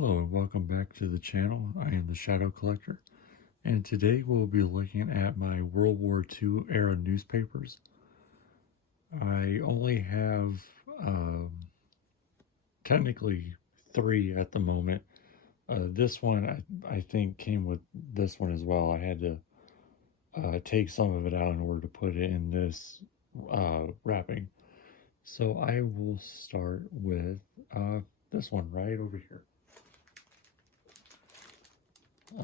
Hello and welcome back to the channel. I am the Shadow Collector, and today we'll be looking at my World War II era newspapers. I only have technically 3 at the moment. This one I think came with this one as well. I had to take some of it out in order to put it in this wrapping. So I will start with this one right over here.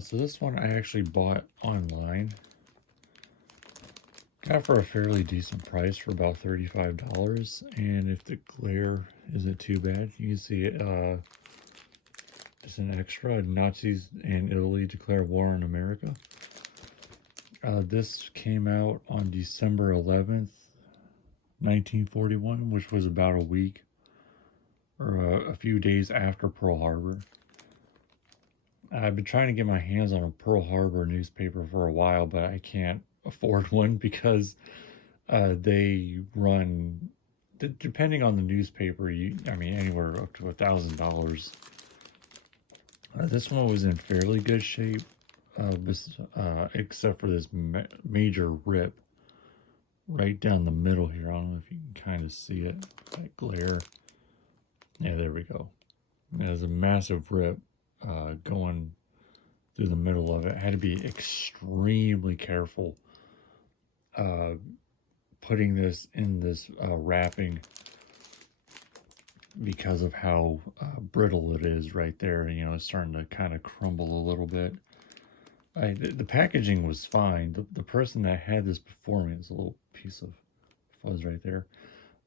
So this one I actually bought online. Got for a fairly decent price for about $35. And if the glare isn't too bad, you can see it. Just an extra. Nazis in Italy declare war on America. This came out on December 11th, 1941, which was about a week or a few days after Pearl Harbor. I've been trying to get my hands on a Pearl Harbor newspaper for a while, but I can't afford one because they run, depending on the newspaper, anywhere up to $1,000. This one was in fairly good shape, except for this major rip right down the middle here. I don't know if you can kind of see it, that glare. Yeah, there we go. There's a massive rip going through the middle of it. I had to be extremely careful putting this in this wrapping because of how brittle it is right there. You know, it's starting to kind of crumble a little bit. The packaging was fine. The person that had this before me, is a little piece of fuzz right there.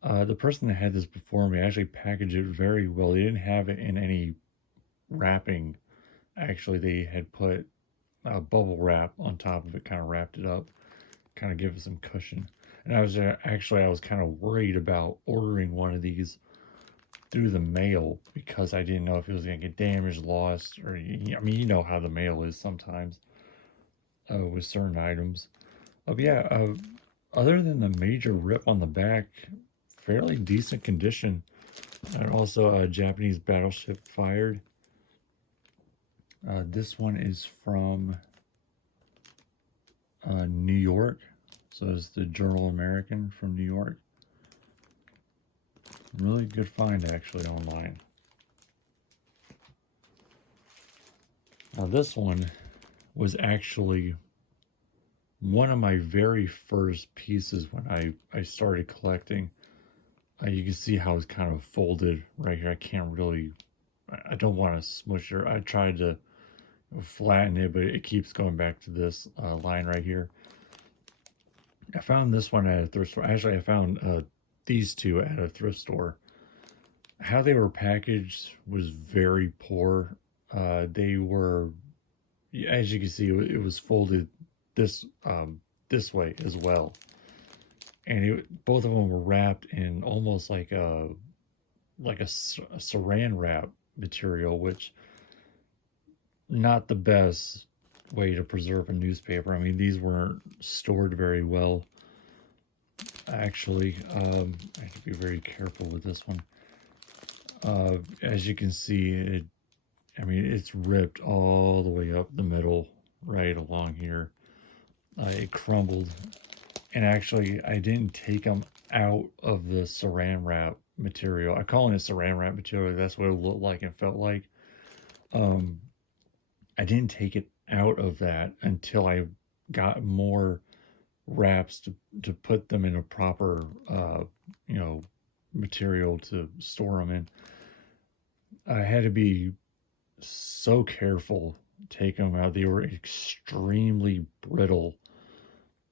The person that had this before me actually packaged it very well. They didn't have it in any wrapping. Actually, they had put bubble wrap on top of it, kind of wrapped it up, kind of give it some cushion. And I was kind of worried about ordering one of these through the mail because I didn't know if it was going to get damaged, lost, or you know how the mail is sometimes with certain items. Other than the major rip on the back, fairly decent condition. And also a Japanese battleship fired. This one is from New York. So it's the Journal American from New York. Really good find actually online. Now this one was actually one of my very first pieces when I started collecting. You can see how it's kind of folded right here. I don't want to smush it. I tried to flatten it, but it keeps going back to this line right here. I found this one at a thrift store. Actually, I found these two at a thrift store. How they were packaged was very poor. They were, as you can see, it was folded this way as well, and both of them were wrapped in almost like a saran wrap material, which not the best way to preserve a newspaper. I mean, these weren't stored very well. Actually, I have to be very careful with this one. As you can see, it's ripped all the way up the middle, right along here. It crumbled, and actually, I didn't take them out of the saran wrap material. I'm calling it saran wrap material. That's what it looked like and felt like. I didn't take it out of that until I got more wraps to put them in a proper material to store them in. I had to be so careful taking them out. They were extremely brittle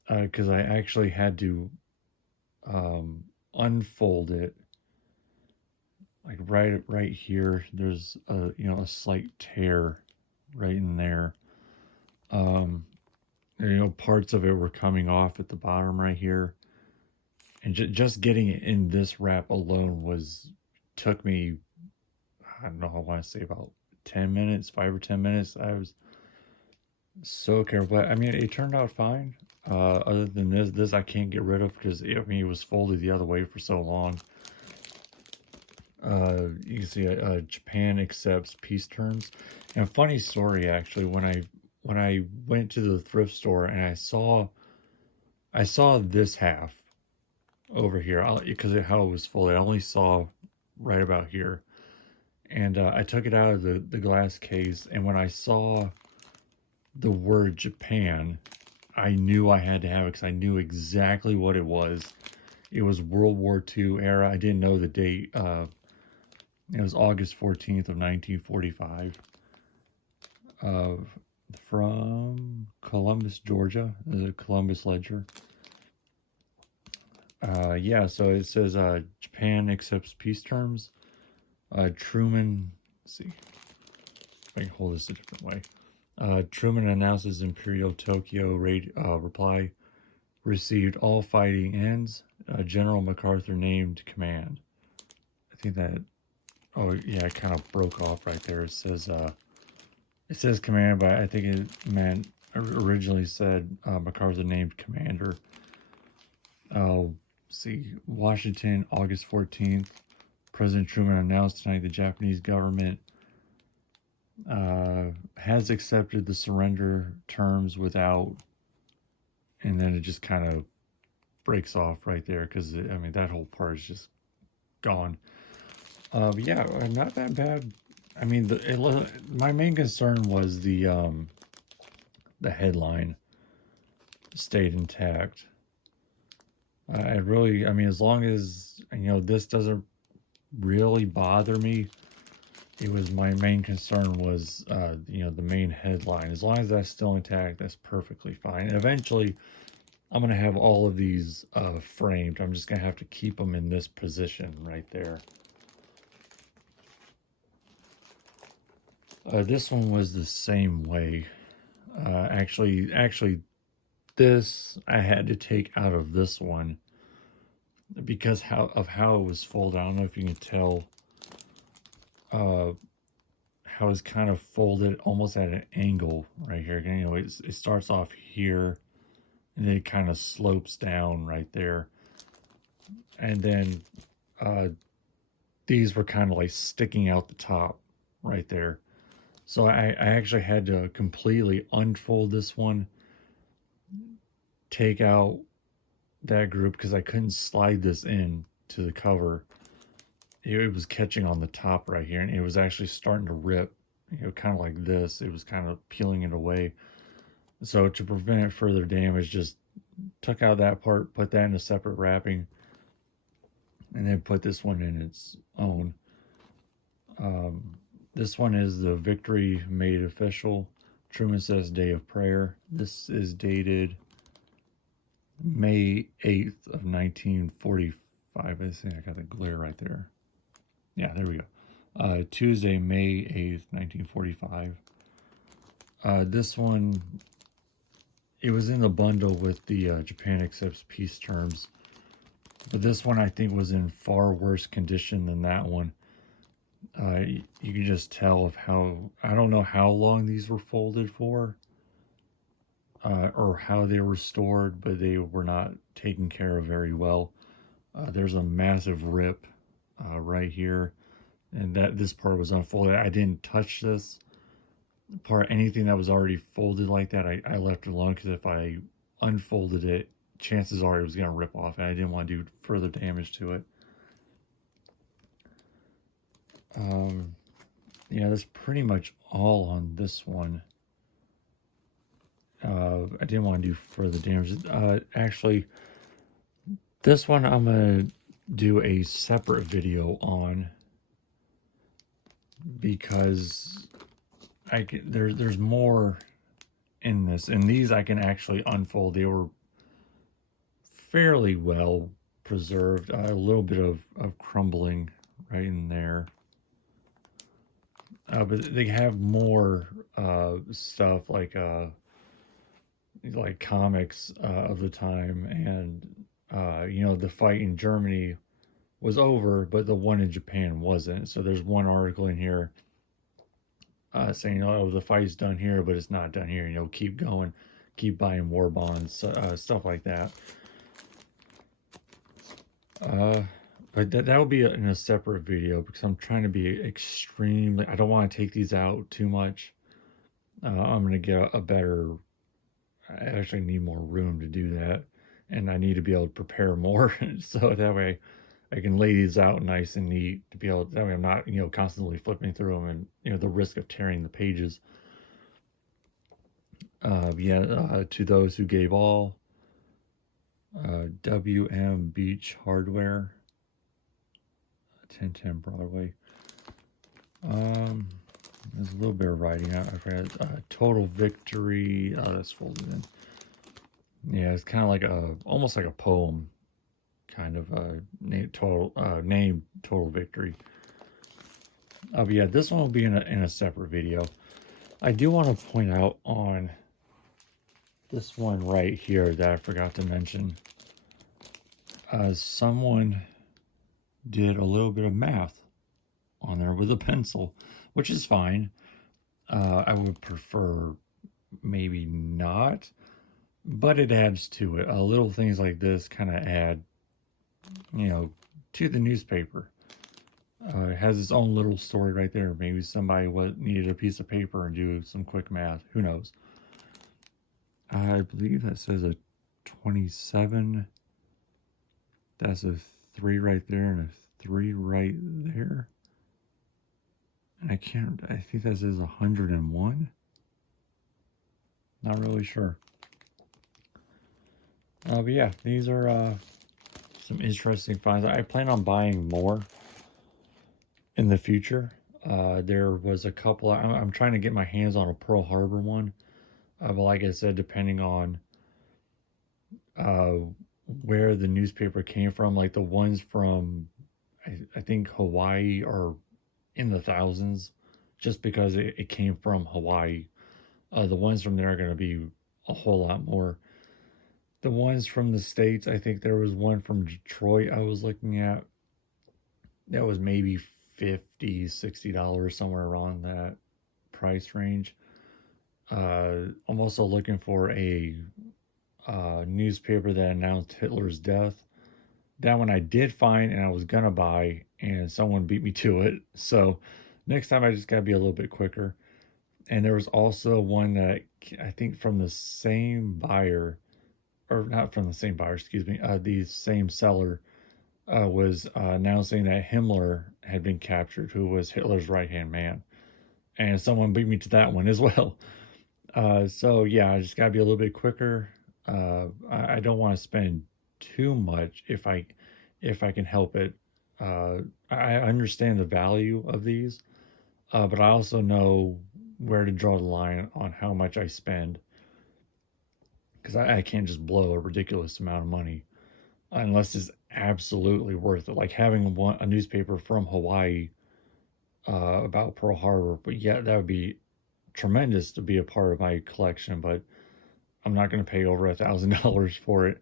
because I actually had to unfold it. Like right here, there's a slight tear right in there. Parts of it were coming off at the bottom right here, and just getting it in this wrap alone took me, I don't know, I want to say about 10 minutes, 5 or 10 minutes. I was so careful, but it turned out fine. Other than this I can't get rid of because it was folded the other way for so long. You can see Japan accepts peace terms. And a funny story, actually, when I went to the thrift store and I saw this half over here because of how it was folded. I only saw right about here, and I took it out of the glass case. And when I saw the word Japan, I knew I had to have it because I knew exactly what it was. It was World War II era. I didn't know the date. It was August 14th of 1945. From Columbus, Georgia, the Columbus Ledger. Yeah, so it says Japan accepts peace terms. Truman, let's see if I can hold this a different way. Truman announces Imperial Tokyo reply received, all fighting ends. General MacArthur named command. I think that, oh yeah, it kind of broke off right there. It says command, but I think it meant, originally said MacArthur named commander. See, Washington, August 14th. President Truman announced tonight the Japanese government has accepted the surrender terms without, and then it just kind of breaks off right there because, I mean, that whole part is just gone. But yeah, not that bad. I mean, my main concern was the headline stayed intact. I mean, as long as, this doesn't really bother me, it was, my main concern was, the main headline. As long as that's still intact, that's perfectly fine. And eventually, I'm going to have all of these framed. I'm just going to have to keep them in this position right there. This one was the same way. Actually, this I had to take out of this one because of how it was folded. I don't know if you can tell how it's kind of folded almost at an angle right here. It starts off here and then it kind of slopes down right there. And then these were kind of like sticking out the top right there. So I actually had to completely unfold this one, take out that group because I couldn't slide this in to the cover. It was catching on the top right here, and it was actually starting to rip, kind of like this. It was kind of peeling it away. So to prevent further damage, just took out that part, put that in a separate wrapping, and then put this one in its own. This one is the victory made official. Truman says day of prayer. This is dated May 8th of 1945. I think I got the glare right there. Yeah, there we go. Tuesday, May 8th, 1945. This one, it was in the bundle with the Japan accepts peace terms. But this one I think was in far worse condition than that one. You can just tell of how, I don't know how long these were folded for, or how they were stored, but they were not taken care of very well. There's a massive rip right here, and this part was unfolded. I didn't touch this part. Anything that was already folded like that, I left it alone, because if I unfolded it, chances are it was going to rip off, and I didn't want to do further damage to it. Yeah, that's pretty much all on this one. I didn't want to do further damage. Actually, this one I'm going to do a separate video on, because there's more in this. And these I can actually unfold. They were fairly well preserved. A little bit of crumbling right in there. But they have more stuff like comics of the time, and the fight in Germany was over, but the one in Japan wasn't. So there's one article in here saying, "Oh, the fight's done here, but it's not done here. Keep going, keep buying war bonds, stuff like that." But But that will be in a separate video because I'm trying to be extremely. I don't want to take these out too much. I'm going to get a better. I actually need more room to do that, and I need to be able to prepare more so that way I can lay these out nice and neat to be able. That way I'm not constantly flipping through them and the risk of tearing the pages. To those who gave all. WM Beach Hardware, 1010 Broadway. There's a little bit of writing out. I forgot. Total Victory. That's folded in. Yeah, it's kind of like almost like a poem, kind of name Total Victory. But yeah, this one will be in a separate video. I do want to point out on this one right here that I forgot to mention. Someone did a little bit of math on there with a pencil, which is fine. I would prefer maybe not, but it adds to it. Little things like this kind of add, to the newspaper. It has its own little story right there. Maybe somebody needed a piece of paper and do some quick math. Who knows? I believe that says a 27. That's a 3 right there and a 3 right there. And I think that says 101. Not really sure. But yeah, these are some interesting finds. I plan on buying more in the future. There was a couple. I'm trying to get my hands on a Pearl Harbor one. But like I said, depending on where the newspaper came from, like the ones from, I think Hawaii are in the thousands, just because it came from Hawaii. The ones from there are going to be a whole lot more. The ones from the States, I think there was one from Detroit I was looking at. That was maybe $50, $60, somewhere around that price range. I'm also looking for a newspaper that announced Hitler's death. That one I did find and I was gonna buy, and someone beat me to it. So next time I just gotta be a little bit quicker. And there was also one that I think from the same buyer, or not from the same buyer, excuse me, the same seller was announcing that Himmler had been captured, who was Hitler's right-hand man. And someone beat me to that one as well. So yeah, I just gotta be a little bit quicker. I don't want to spend too much if I can help it. I understand the value of these, but I also know where to draw the line on how much I spend, because I can't just blow a ridiculous amount of money unless it's absolutely worth it. Like having a newspaper from Hawaii about Pearl Harbor, but yeah, that would be tremendous to be a part of my collection, but I'm not going to pay over $1,000 for it.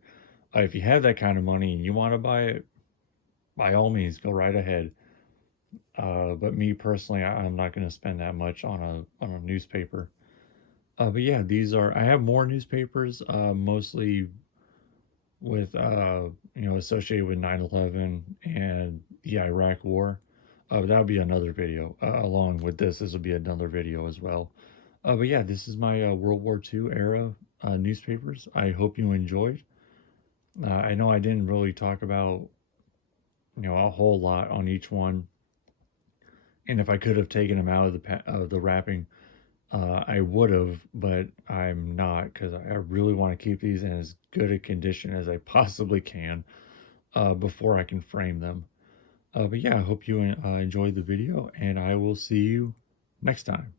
If you have that kind of money and you want to buy it, by all means, go right ahead. But me personally, I'm not going to spend that much on a newspaper. But yeah, I have more newspapers, mostly with associated with 9/11 and the Iraq War. That would be another video. Along with this will be another video as well. But yeah, this is my World War II era newspapers. I hope you enjoyed. I know I didn't really talk about a whole lot on each one, and if I could have taken them out of the wrapping, I would have, but I'm not, because I really want to keep these in as good a condition as I possibly can before I can frame them. But yeah, I hope you enjoyed the video, and I will see you next time.